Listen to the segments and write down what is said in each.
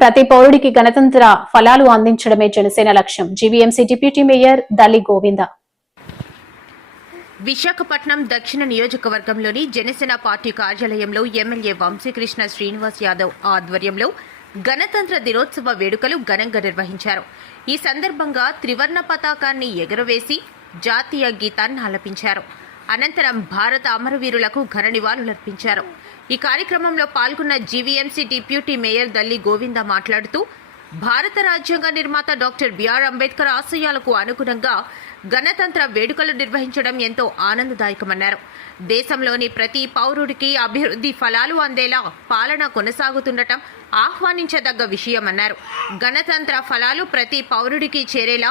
ప్రతి పౌరుడికి గణతంత్ర ఫలాలు అందించడమే జనసేన లక్ష్యం. GVMC deputy mayor Dalli Govinda. Visakhapatnam దక్షిణ నియోజకవర్గంలోని జనసేన పార్టీ కార్యాలయంలో ఎమ్మెల్యే వంశీకృష్ణ శ్రీనివాస్ యాదవ్ ఆధ్వర్యంలో గణతంత్ర దినోత్సవ వేడుకలు ఘనంగా నిర్వహించారు. ఈ సందర్భంగా త్రివర్ణ పతాకాన్ని ఎగురవేసి జాతీయ గీతాన్ని ఆలపించారు. అనంతరం భారత అమరవీరులకు ఘన నివాళులర్పించారు. ఈ కార్యక్రమంలో పాల్గొన్న GVMC deputy mayor Dalli Govinda మాట్లాడుతూ భారత రాజ్యాంగ నిర్మాత డాక్టర్ బిఆర్ అంబేద్కర్ ఆశయాలకు అనుగుణంగా గణతంత్ర వేడుకలు నిర్వహించడం ఎంతో ఆనందదాయకమన్నారు. దేశంలోని ప్రతి పౌరుడికి అభివృద్ధి ఫలాలు అందేలా పాలన కొనసాగుతుండటం ఆహ్వానించదగ్గ విషయమన్నారు. గణతంత్ర ఫలాలు ప్రతి పౌరుడికి చేరేలా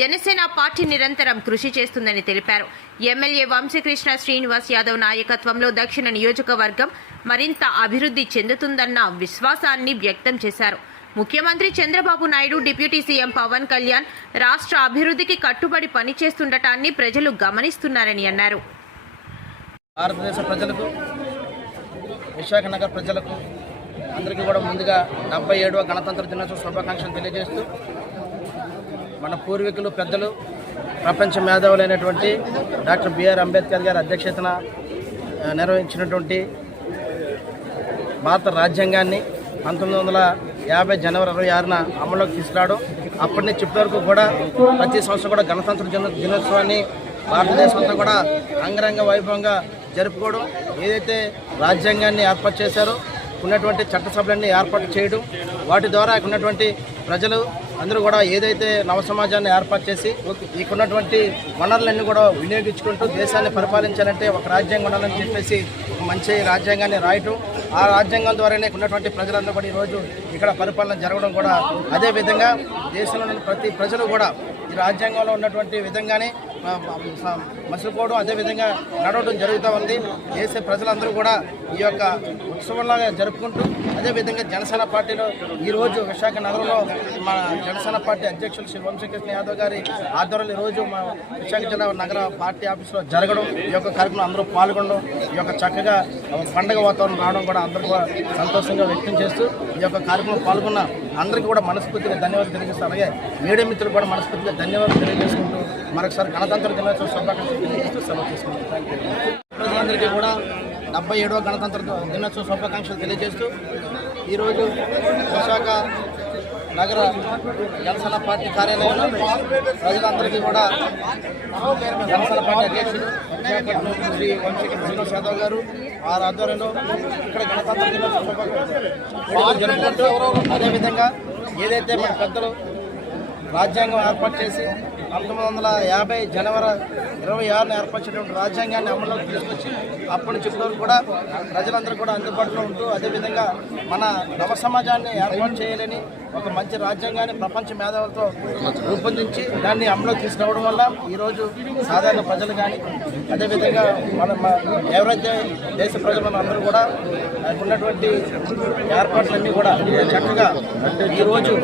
జనసేన పార్టీ నిరంతరం కృషి చేస్తుందని తెలిపారు. ఎమ్మెల్యే వంశీకృష్ణ శ్రీనివాస్ యాదవ్ నాయకత్వంలో దక్షిణ నియోజకవర్గం మరింత అభివృద్ధి చెందుతుందన్న విశ్వాసాన్ని వ్యక్తం చేశారు. ముఖ్యమంత్రి చంద్రబాబు నాయుడు, డిప్యూటీ సీఎం పవన్ కళ్యాణ్ రాష్ట్ర అభివృద్ధికి కట్టుబడి పనిచేస్తుండటాన్ని ప్రజలు గమనిస్తున్నారని అన్నారు. భారతదేశ ప్రజలకు, విశాఖ నగర ప్రజలకు అందరికీ కూడా ముందుగా 77వ గణతంత్ర దినోత్సవ శుభాకాంక్షలు తెలియజేస్తూ, మన పూర్వీకులు పెద్దలు ప్రపంచ మేధావులైనటువంటి డాక్టర్ బిఆర్ అంబేద్కర్ గారి అధ్యక్షతన నిర్వహించినటువంటి భారత రాజ్యాంగాన్ని 1950 జనవరి 26న అమల్లోకి తీసుకురావడం, అప్పటి నుంచి ఇప్పటి వరకు కూడా ప్రతి సంవత్సరం కూడా గణతంత్ర దినోత్సవాన్ని భారతదేశం అంతా కూడా అంగరంగ వైభవంగా జరుపుకోవడం, ఏదైతే రాజ్యాంగాన్ని ఏర్పాటు చేశారో ఉన్నటువంటి చట్టసభలన్నీ ఏర్పాటు చేయడం, వాటి ద్వారా ఉన్నటువంటి ప్రజలు అందరూ కూడా ఏదైతే నవ సమాజాన్ని ఏర్పాటు చేసి ఇక్కడున్నటువంటి వనరులన్నీ కూడా వినియోగించుకుంటూ దేశాన్ని పరిపాలించాలంటే ఒక రాజ్యాంగం ఉండాలని చెప్పేసి మంచి రాజ్యాంగాన్ని రాయటం, ఆ రాజ్యాంగం ద్వారానే ఉన్నటువంటి ప్రజలందరూ కూడా ఈరోజు ఇక్కడ పరిపాలన జరగడం కూడా, అదేవిధంగా దేశంలోని ప్రతి ప్రజలు కూడా ఈ రాజ్యాంగంలో ఉన్నటువంటి విధంగానే మసులుకోవడం, అదేవిధంగా నడవడం జరుగుతూ ఉంది. దేశ ప్రజలందరూ కూడా ఈ యొక్క ఉత్సవంలాగా జరుపుకుంటూ, అదేవిధంగా జనసేన పార్టీలో ఈరోజు విశాఖ నగరంలో మన జనసేన పార్టీ అధ్యక్షులు శ్రీ వంశీకృష్ణ యాదవ్ గారి ఆధ్వర్యంలో ఈరోజు మా విశాఖ జిల్లా నగర పార్టీ ఆఫీసులో జరగడం, ఈ యొక్క కార్యక్రమం అందరూ పాల్గొనడం, ఈ యొక్క చక్కగా పండుగ వాతావరణం రావడం కూడా అందరూ కూడా సంతోషంగా వ్యక్తం చేస్తూ ఈ యొక్క కార్యక్రమం పాల్గొన్న అందరికీ కూడా మనస్ఫూర్తిగా ధన్యవాదాలు తెలియజేస్తారు. అలాగే మీడియా మిత్రులు కూడా మనస్ఫూర్తిగా ధన్యవాదాలు తెలియజేసుకుంటూ మరొకసారి గణతంత్ర దినోత్సవ శుభాకాంక్షలు తెలియజేస్తూ సెలవు తీసుకుంటాం. ప్రజలందరికీ కూడా 77వ గణతంత్ర దినోత్సవ శుభాకాంక్షలు తెలియజేస్తూ ఈరోజు విశాఖ నగర జనసేన పార్టీ కార్యాలయంలో ప్రజలందరికీ కూడా జనసేన పార్టీ అధ్యక్షుడు శ్రీ వంశీకృష్ణ శ్రీనివాస్ యాదవ్ గారు వారి ఆధ్వర్యంలో ఇక్కడ గణతంత్ర దినోత్సవ శుభాకాంక్షలు జరుపుకుంటూ, అదేవిధంగా ఏదైతే మన పెద్దలు రాజ్యాంగం ఏర్పాటు చేసి 1950 జనవరి 26న ఏర్పరిచినటువంటి రాజ్యాంగాన్ని అమల్లోకి తీసుకొచ్చి అప్పటి నుంచి ఇప్పటి వరకు కూడా ప్రజలందరూ కూడా అందుబాటులో ఉంటూ, అదేవిధంగా మన నవ సమాజాన్ని ఏర్పాటు చేయాలని ఒక మంచి రాజ్యాంగాన్ని ప్రపంచ మేధావులతో రూపొందించి దాన్ని అమల్లోకి తీసుకురావడం వల్ల ఈరోజు సాధారణ ప్రజలు కానీ, అదేవిధంగా ఎవరైతే దేశ ప్రజలు అందరూ కూడా ఉన్నటువంటి ఏర్పాట్లన్నీ కూడా చక్కగా ఈరోజు